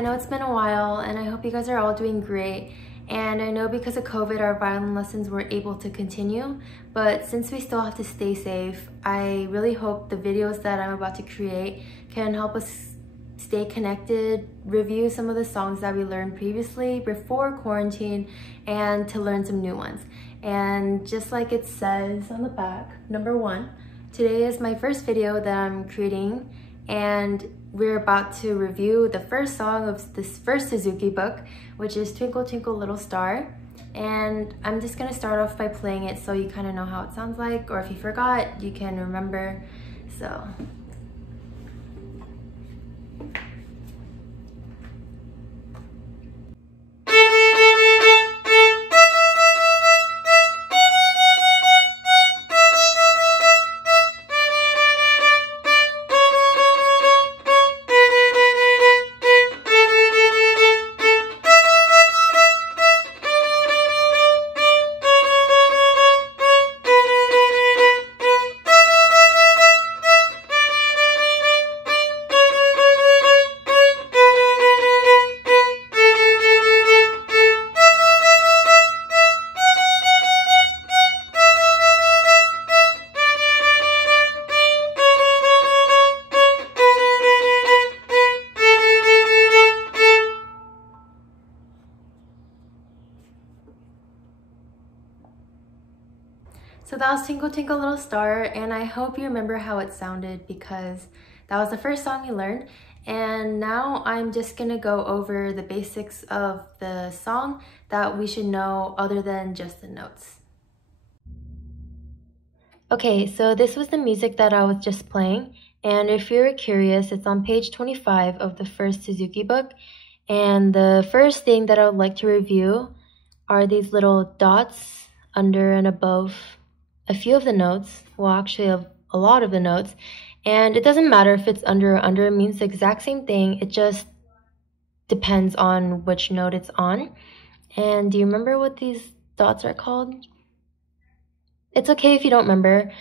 I know it's been a while and I hope you guys are all doing great. And I know because of COVID, our violin lessons were able to continue, but since we still have to stay safe, I really hope the videos that I'm about to create can help us stay connected, review some of the songs that we learned previously before quarantine, and to learn some new ones. And just like it says on the back, number 1, today is my first video that I'm creating, and we're about to review the first song of this first Suzuki book, which is Twinkle Twinkle Little Star. And I'm just gonna start off by playing it so you kind of know how it sounds like, or if you forgot, you can remember. So. So that was Twinkle Twinkle Little Star, and I hope you remember how it sounded because that was the first song we learned. And now I'm just gonna go over the basics of the song that we should know other than just the notes. Okay, so this was the music that I was just playing, and if you're curious, it's on page 25 of the first Suzuki book. And the first thing that I would like to review are these little dots under and above a few of the notes, well actually a lot of the notes, and it doesn't matter if it's under or under, it means the exact same thing, it just depends on which note it's on. And do you remember what these dots are called? It's okay if you don't remember.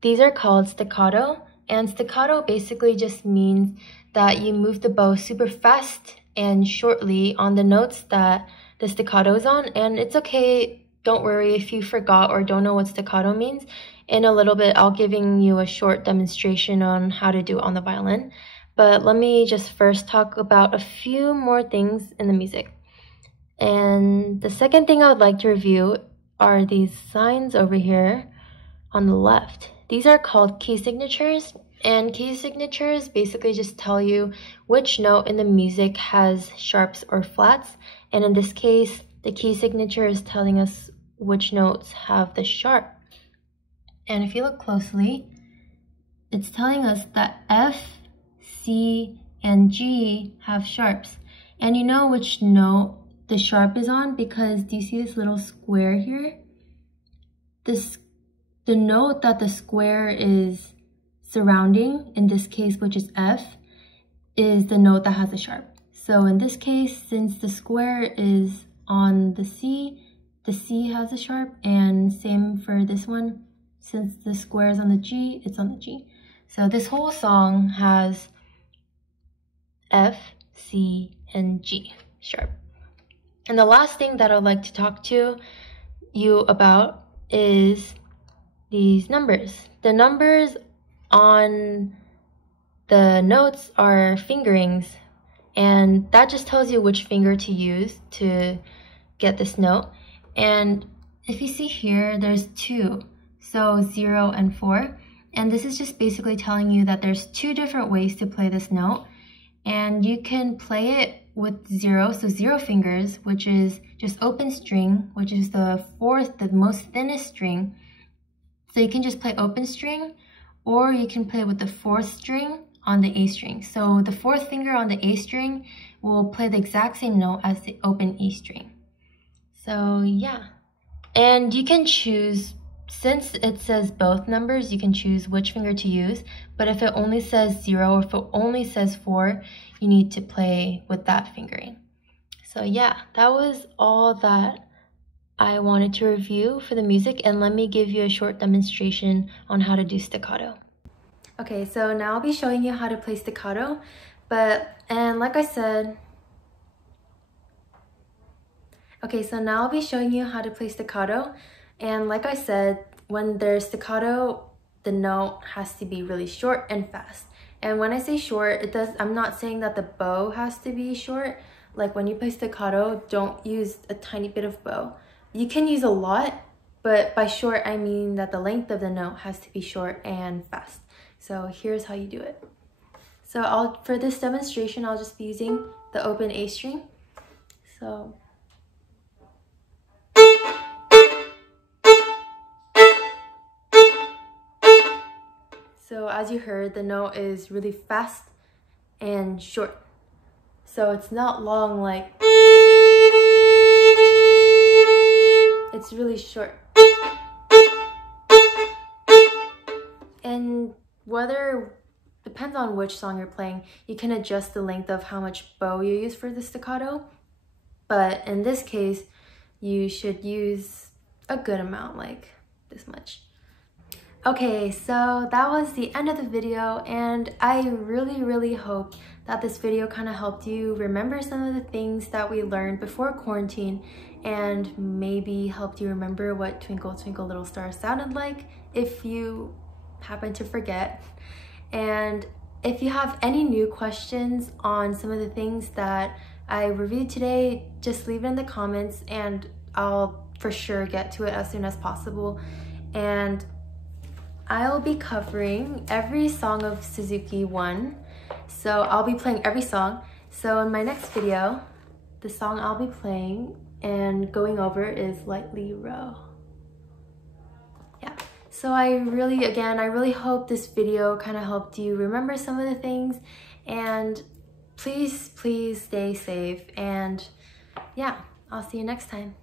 These are called staccato, and staccato basically just means that you move the bow super fast and shortly on the notes that the staccato is on. And it's okay, don't worry if you forgot or don't know what staccato means. In a little bit, I'll giving you a short demonstration on how to do it on the violin. But let me just first talk about a few more things in the music. And the second thing I would like to review are these signs over here on the left. These are called key signatures, and key signatures basically just tell you which note in the music has sharps or flats. And in this case, the key signature is telling us which notes have the sharp. And if you look closely, it's telling us that F, C, and G have sharps. And you know which note the sharp is on because do you see this little square here? The note that the square is surrounding, in this case, which is F, is the note that has a sharp. So in this case, since the square is on the C has a sharp, and same for this one. Since the square is on the G, it's on the G. So this whole song has F, C, and G sharp. And the last thing that I'd like to talk to you about is these numbers. The numbers on the notes are fingerings, and that just tells you which finger to use to get this note. And if you see here, there's 2, so 0 and 4. And this is just basically telling you that there's 2 different ways to play this note. And you can play it with 0, so 0 fingers, which is just open string, which is the most thinnest string. So you can just play open string, or you can play with the 4th string on the A string. So the 4th finger on the A string will play the exact same note as the open E string. So yeah, and you can choose, since it says both numbers, you can choose which finger to use, but if it only says 0 or if it only says 4, you need to play with that fingering. So yeah, that was all that I wanted to review for the music, and let me give you a short demonstration on how to do staccato. Okay, so now I'll be showing you how to play staccato, and like I said, Okay, so now I'll be showing you how to play staccato. And like I said, when there's staccato, the note has to be really short and fast. And when I say short, I'm not saying that the bow has to be short. Like when you play staccato, don't use a tiny bit of bow. You can use a lot, but by short, I mean that the length of the note has to be short and fast. So here's how you do it. So for this demonstration, I'll just be using the open A string. So as you heard, the note is really fast and short. So it's not long like, it's really short. And depends on which song you're playing, you can adjust the length of how much bow you use for the staccato. But in this case, you should use a good amount, like this much. Okay, so that was the end of the video, and I really hope that this video kind of helped you remember some of the things that we learned before quarantine, and maybe helped you remember what Twinkle Twinkle Little Star sounded like if you happen to forget. And if you have any new questions on some of the things that I reviewed today, just leave it in the comments and I'll for sure get to it as soon as possible. And I'll be covering every song of Suzuki 1. So I'll be playing every song. So in my next video, the song I'll be playing and going over is Lightly Row. Yeah. So I really hope this video kind of helped you remember some of the things, and please stay safe, and yeah, I'll see you next time.